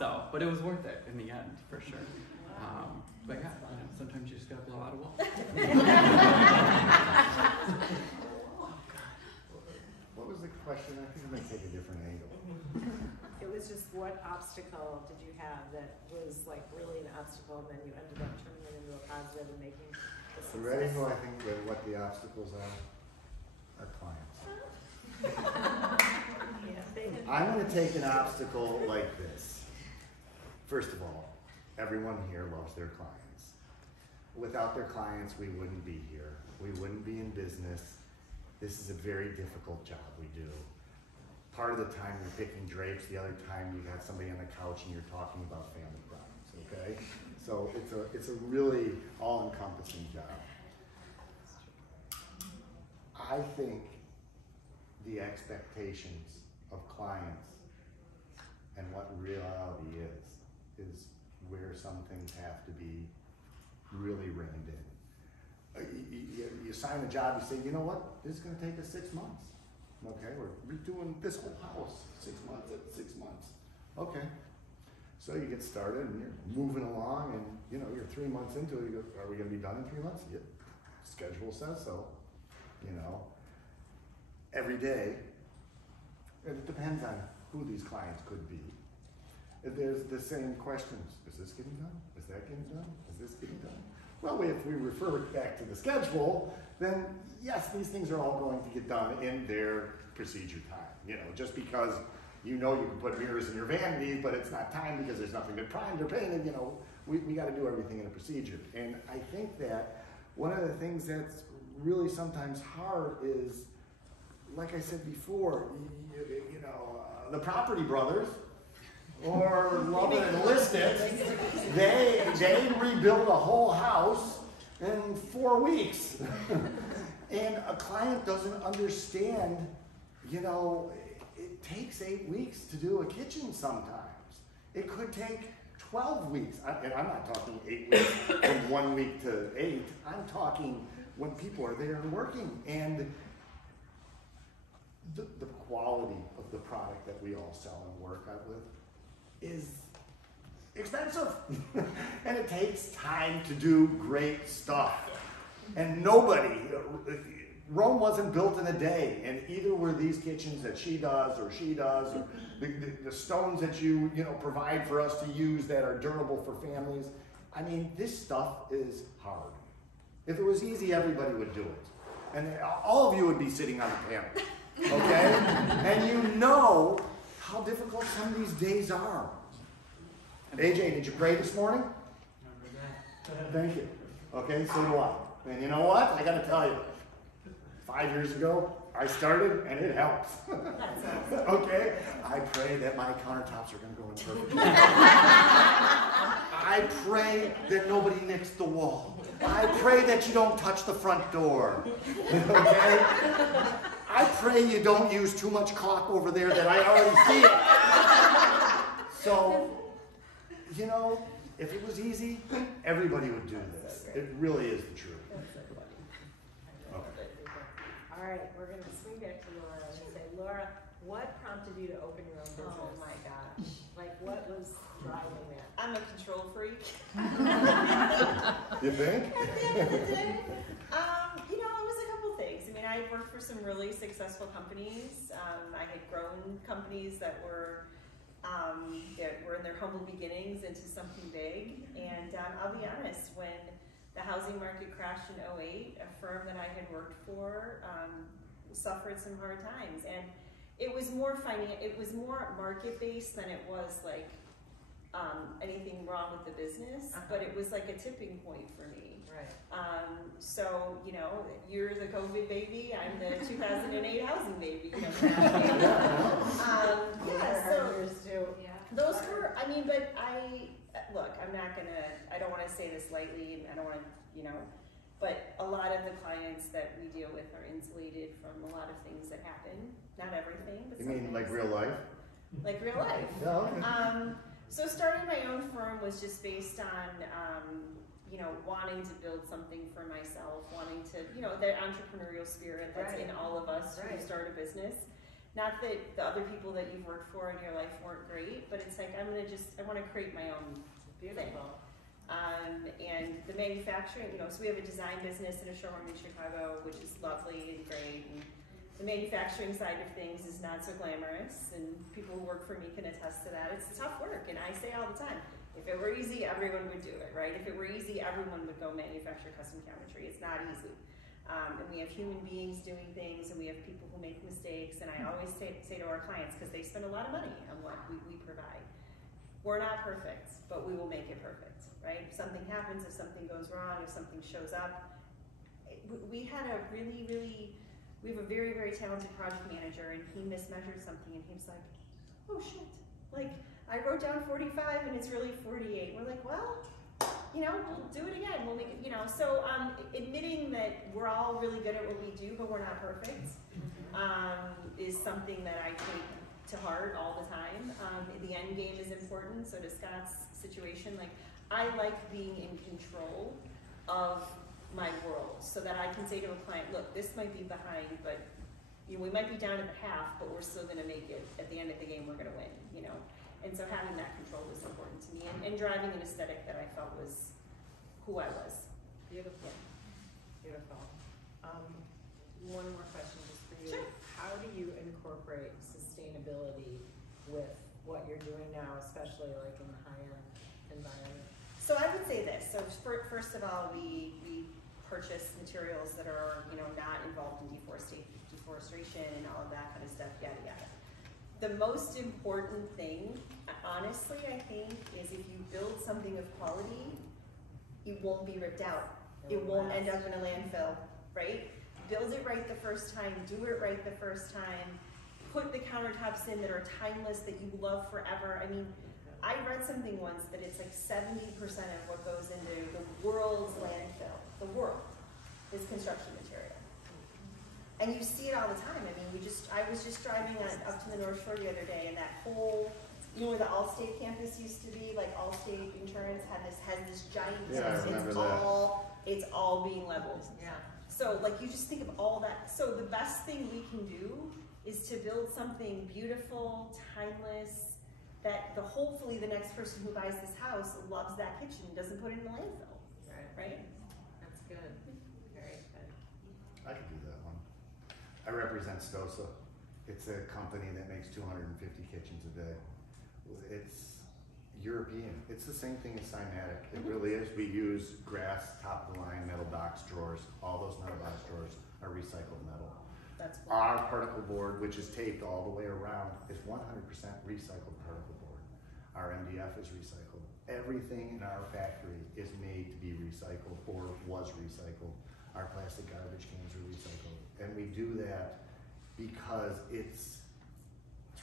So, but it was worth it in the end, for sure. But yeah, you know, sometimes you just gotta blow out a wall. What was the question? I think I'm gonna take a different angle. It was just, what obstacle did you have that was like really an obstacle, and then you ended up turning it into a positive and making a So ready success? who I think that what the obstacles are clients. Yeah, they did. I'm going to take an obstacle like this. First of all, everyone here loves their clients. Without their clients, we wouldn't be here. We wouldn't be in business. This is a very difficult job we do. Part of the time you're picking drapes, the other time you got somebody on the couch and you're talking about family problems, okay? So it's a really all-encompassing job. I think the expectations of clients and what reality is where some things have to be really reined in. You sign a job, you say, you know what, this is gonna take us 6 months. Okay, we're redoing this whole house, 6 months at 6 months. Okay, so you get started and you're moving along, and you know, you're 3 months into it, you go, are we gonna be done in 3 months? Yep, schedule says so, you know. Every day, it depends on who these clients could be. There's the same questions. Is this getting done? Is that getting done? Is this getting done? Well, if we refer it back to the schedule, then yes, these things are all going to get done in their procedure time. You know, just because you know you can put mirrors in your vanity, but it's not time because there's nothing been primed or painted, you know, we got to do everything in a procedure. And I think that one of the things that's really sometimes hard is, like I said before, you know, the property brothers, or Love It and List It, they rebuild a whole house in 4 weeks. And a client doesn't understand, you know, it takes 8 weeks to do a kitchen sometimes. It could take 12 weeks. And I'm not talking 8 weeks from 1 week to 8. I'm talking when people are there and working. And the quality of the product that we all sell and work out with is expensive. And it takes time to do great stuff. And Rome wasn't built in a day, and either were these kitchens that she does, or the stones that you provide for us to use that are durable for families. I mean, this stuff is hard. If it was easy, everybody would do it. And all of you would be sitting on the panel, okay? And you know how difficult some of these days are. AJ, did you pray this morning? Thank you. Okay, so do I. And you know what? I gotta tell you, 5 years ago, I started and it helps. Okay? I pray that my countertops are gonna go in perfect. I pray that nobody nicks the wall. I pray that you don't touch the front door. Okay? I pray you don't use too much caulk over there that I already see it. So, you know, if it was easy, everybody would do this. It really is the truth. All right, we're going to swing back to Laura and say, Laura, what prompted you to open your own business? Oh my gosh. Like, what was driving that? I'm a control freak. You think? At the end of the day, you know, it was a couple things. I mean, I had worked for some really successful companies. I had grown companies that were in their humble beginnings into something big. And I'll be honest, when the housing market crashed in '08, a firm that I had worked for suffered some hard times. And it was more market based than it was like anything wrong with the business, but it was like a tipping point for me. Right. So, you know, you're the COVID baby, I'm the 2008 housing baby. You know, those were, I mean, but look, I don't want to say this lightly, and I don't want to, you know, but a lot of the clients that we deal with are insulated from a lot of things that happen. Not everything, but You mean like real life? like real life. Yeah, okay. So starting my own firm was just based on, you know, wanting to build something for myself, wanting to, you know, the entrepreneurial spirit that's in all of us who start a business. Not that the other people that you've worked for in your life weren't great, but it's like, I want to create my own thing. And the manufacturing, you know, so we have a design business and a showroom in Chicago, which is lovely and great. And the manufacturing side of things is not so glamorous, and people who work for me can attest to that. It's tough work, and I say all the time, if it were easy, everyone would do it, right? If it were easy, everyone would go manufacture custom cabinetry. It's not easy. And we have human beings doing things, and we have people who make mistakes, and I always say to our clients, because they spend a lot of money on what we provide, we're not perfect, but we will make it perfect, right? If something happens, if something goes wrong, if something shows up, we have a very, very talented project manager, and he mismeasured something, and he was like, oh shit, like, I wrote down 45 and it's really 48. We're like, well, you know, we'll do it again. We'll make it, you know. So admitting that we're all really good at what we do, but we're not perfect, is something that I take to heart all the time. The end game is important. So to Scott's situation, like, I like being in control of my world so that I can say to a client, look, this might be behind, but you know, we might be down at the half, but we're still going to make it. At the end of the game, we're going to win, you know. And so having that control was important to me, and driving an aesthetic that I felt was who I was. Beautiful. Beautiful. One more question just for you. Sure. How do you incorporate sustainability with what you're doing now, especially like in the high-end environment? So I would say this. So first of all, we purchase materials that are, you know, not involved in deforestation and all of that kind of stuff, yada yada. The most important thing, honestly, I think, is if you build something of quality, it won't be ripped out. It won't end up in a landfill, right? Build it right the first time, do it right the first time, put the countertops in that are timeless, that you love forever. I mean, I read something once that it's like 70% of what goes into the world's landfill, the world, is construction material. And you see it all the time. I mean, I was just driving up to the North Shore the other day, and that whole, you know where the Allstate campus used to be, like Allstate Insurance had this giant, it's all being leveled. Yeah. So like, you just think of all that. So the best thing we can do is to build something beautiful, timeless, that hopefully the next person who buys this house loves that kitchen, doesn't put it in the landfill, right? That's good. Very good. I could do that one. I represent Stosa. It's a company that makes 250 kitchens a day. It's European. It's the same thing as Cymatic. It really is. We use grass, top of the line, metal box drawers. All those metal box drawers are recycled metal. That's cool. Our particle board, which is taped all the way around, is 100% recycled particle board. Our MDF is recycled. Everything in our factory is made to be recycled or was recycled. Our plastic garbage cans are recycled. And we do that because it's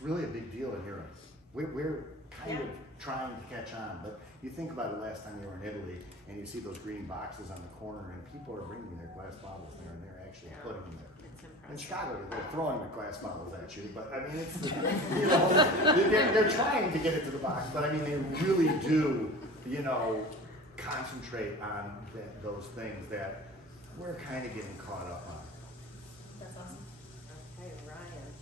really a big deal in Europe. We're kind of trying to catch on, but you think about it last time you were in Italy and you see those green boxes on the corner and people are bringing their glass bottles there and they're actually putting them there. In Chicago, they're throwing the glass bottles at you, but I mean, it's, you know, they're trying to get it to the box, but I mean, they really do, you know, concentrate on those things that we're kind of getting caught up on. That's awesome. Okay, Ryan.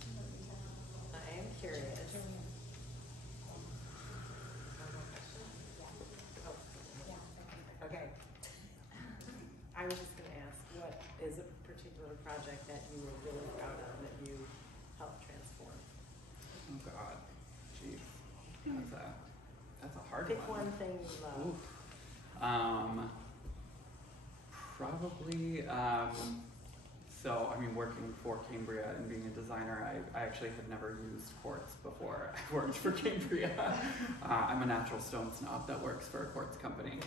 I was just gonna ask, what is a particular project that you were really proud of that you helped transform? Oh God, jeez, that's a hard Pick one. one thing you love. Oof. Probably, so I mean, working for Cambria and being a designer, I actually had never used quartz before I worked for Cambria. I'm a natural stone snob that works for a quartz company.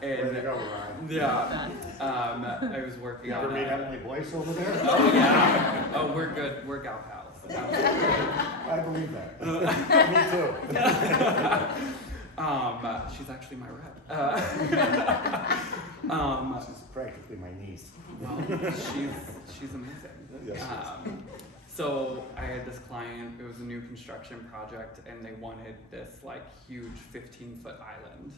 Way to go, Ryan. Yeah, I was working You on ever meet Emily Boyce over there? Oh yeah. Oh, we're good. We're gal pals. I believe that. Me too. She's actually my rep. She's practically my niece. Well, she's amazing. Yes, she is. So I had this client, it was a new construction project, and they wanted this like huge 15-foot island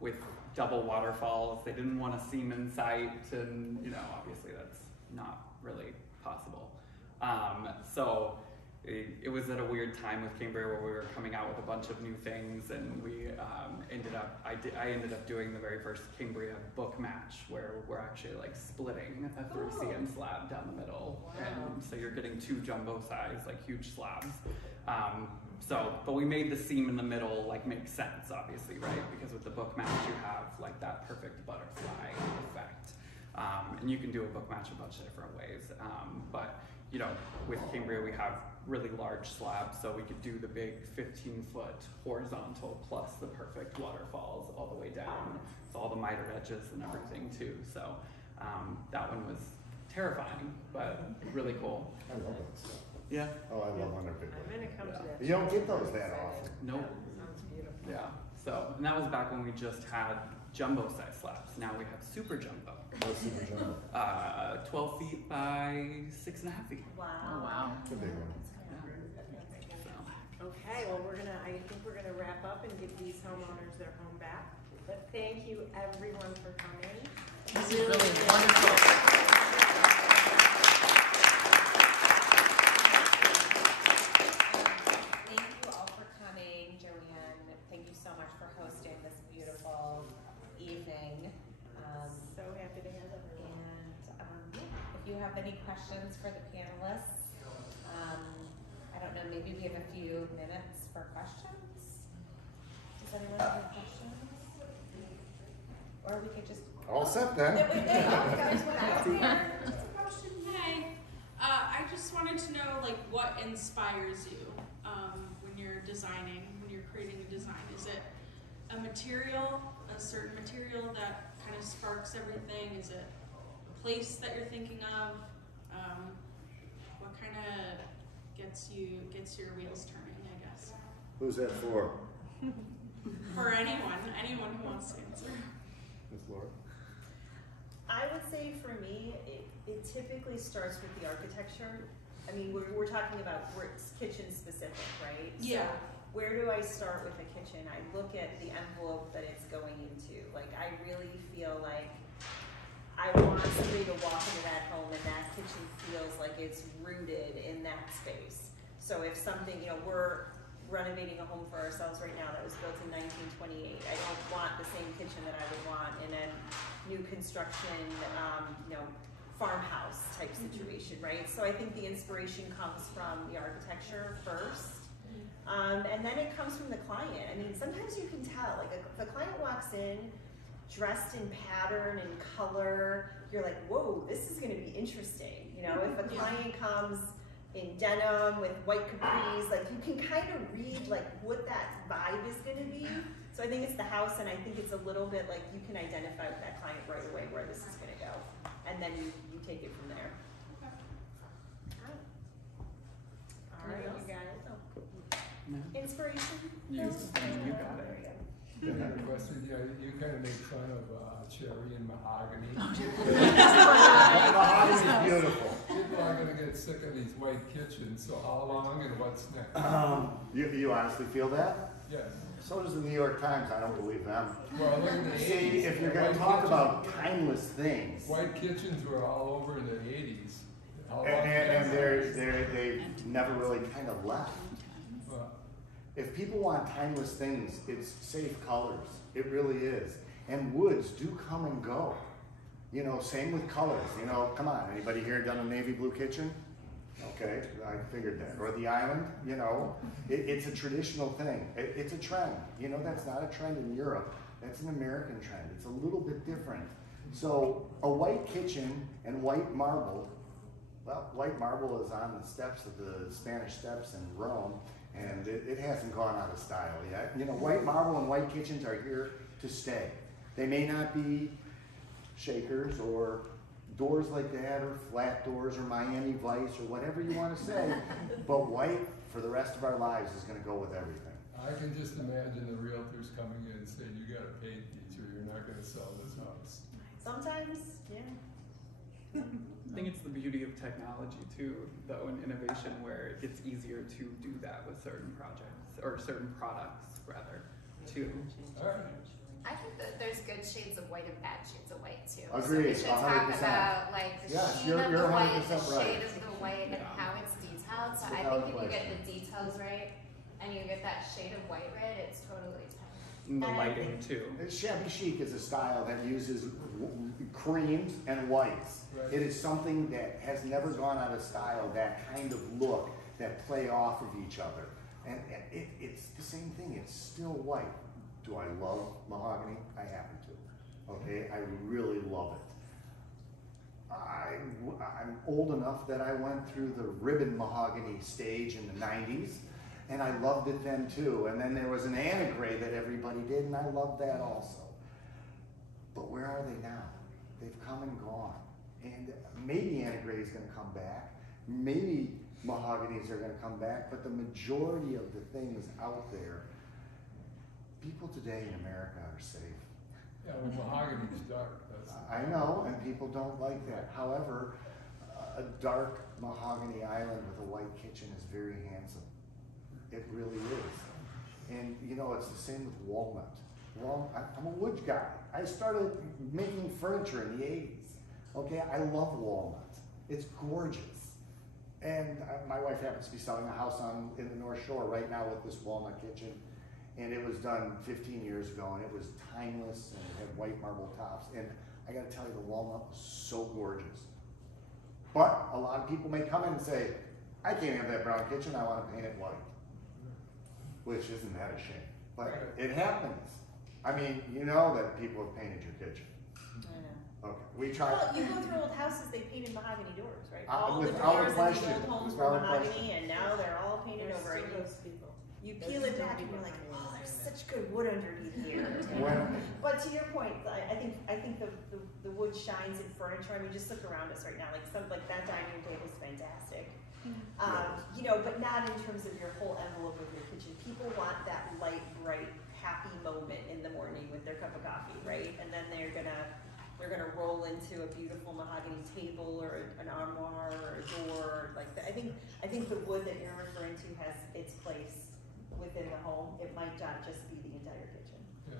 with double waterfalls. They didn't want a seam in sight, and obviously that's not really possible. So it was at a weird time with Cambria where we were coming out with a bunch of new things, and we I ended up doing the very first Cambria book match where we're actually like splitting a 3 cm slab down the middle. Wow. And so you're getting 2 jumbo size, like huge slabs. But we made the seam in the middle like make sense, obviously, right? Because with the book match you have like that perfect butterfly effect. And you can do a book match a bunch of different ways. But with Cambria we have really large slabs, so we could do the big 15-foot horizontal plus the perfect waterfalls all the way down, so all the miter edges and everything too. So that one was terrifying, but really cool. I love that stuff. Yeah. Oh, I love Wonder Big I'm gonna come to that. You don't get those that often. Nope. Sounds beautiful. Yeah. So, and that was back when we just had jumbo size slabs. Now we have super jumbo. What's super jumbo? 12 feet by 6.5 feet. Wow. Oh, wow. It's a big one. Okay, well, I think we're gonna wrap up and give these homeowners their home back. But thank you everyone for coming. This is really wonderful. Thank you all for coming. Joanne, thank you so much for hosting this beautiful evening. So happy to have everyone. And if you have any questions for the panelists, I don't know, maybe we have a few minutes for questions. Does anyone have any questions? Or we could just. All set then. There you go. There's one out there. Just a question. Hey, I just wanted to know, like, what inspires you when you're designing, when you're creating a design? Is it a material, a certain material that kind of sparks everything? Is it a place that you're thinking of? What kind of gets your wheels turning, I guess? Who's that for? For anyone who wants to answer. Miss Laura? I would say for me, it typically starts with the architecture. I mean, we're talking about it's kitchen specific, right? Yeah. So where do I start with a kitchen? I look at the envelope that it's going into. Like, I really feel like I want somebody to walk into that home and that kitchen feels like it's rooted in that space. So if something, we're renovating a home for ourselves right now that was built in 1928. I don't want the same kitchen that I would want in a new construction, farmhouse type situation, right? So I think the inspiration comes from the architecture first, and then it comes from the client. I mean, sometimes you can tell, like if a client walks in dressed in pattern and color, you're like, whoa, this is gonna be interesting. If a client comes in denim with white capris, like you can kind of read like what that vibe is gonna be. So I think it's the house, and I think it's a little bit like you can identify with that client right away where this is gonna go. And then you take it from there. All right, you guys. Yeah. Inspiration? You got it. I have a question. You kind of make fun of cherry and mahogany. Mahogany's beautiful. People are going to get sick of these white kitchens, so how long and what's next? You honestly feel that? Yes. So does the New York Times. I don't believe them. Well, look in the See, 80s. if you're going to talk about timeless things, White kitchens were all over in the 80s. and they've never really kind of left. If people want timeless things, it's safe colors. It really is. And woods do come and go. You know, same with colors. You know, come on, anybody here done a navy blue kitchen? Okay, I figured that. Or the island, you know, it's a traditional thing. It's a trend. You know, that's not a trend in Europe. That's an American trend. It's a little bit different. So a white kitchen and white marble, well, white marble is on the steps of the Spanish Steps in Rome, and it hasn't gone out of style yet. You know, white marble and white kitchens are here to stay. They may not be shakers or doors like that, or flat doors, or Miami Vice, or whatever you want to say, but white for the rest of our lives is going to go with everything. I can just imagine the realtors coming in and saying, you gotta paint these or you're not gonna sell this house. Sometimes, yeah. I think it's the beauty of technology too, though, and innovation, where it gets easier to do that with certain projects, or certain products, rather, too. All right. I think that there's good shades of white and bad shades of white too. Agreed, So we should talk 100%. about like the Yes, sheen of the you're white, the 100% right. shade of the white, and how it's detailed. So I Without think if you get question. the details right and you get that shade of white right, it's totally timeless. And the And I lighting think- too. Shabby chic is a style that uses creams and whites. Right. It is something that has never gone out of style, that kind of look that play off of each other. And it's the same thing, it's still white. Do I love mahogany? I happen to. Okay, I really love it. I'm old enough that I went through the ribbon mahogany stage in the 90s, and I loved it then too. And then there was an Anna Gray that everybody did, and I loved that also. But where are they now? They've come and gone. And maybe Anna Gray is going to come back. Maybe mahoganies are going to come back, but the majority of the things out there, people today in America are safe. Yeah, well, mahogany is dark. That's I know, and people don't like that. However, a dark mahogany island with a white kitchen is very handsome. It really is. And you know, it's the same with walnut. Well, I'm a wood guy. I started making furniture in the 80s. Okay, I love walnut. It's gorgeous. And my wife happens to be selling a house in the North Shore right now with this walnut kitchen. And it was done 15 years ago, and it was timeless, and it had white marble tops. And I gotta tell you, the walnut was so gorgeous. But a lot of people may come in and say, I can't have that brown kitchen, I wanna paint it white. Which isn't that a shame, but it happens. I mean, you know that people have painted your kitchen. I know. Okay, we try. Well, you go through old houses, they painted mahogany doors, right? All the without doors in question, the old homes without were mahogany, question. and now they're all painted There's over. still And those people. you There's peel it still back and people you're like, behind oh, the there's scenes. such good wood underneath here. Well, But to your point, I think the wood shines in furniture. I mean, just look around us right now. Like that dining table is fantastic. You know, but not in terms of your whole envelope of your kitchen. People want that light, bright, happy moment in the morning with their cup of coffee, right? And then they're gonna roll into a beautiful mahogany table or an armoire or a door like that. I think the wood that you're referring to has its place within the home. It might not just be the entire kitchen. yeah.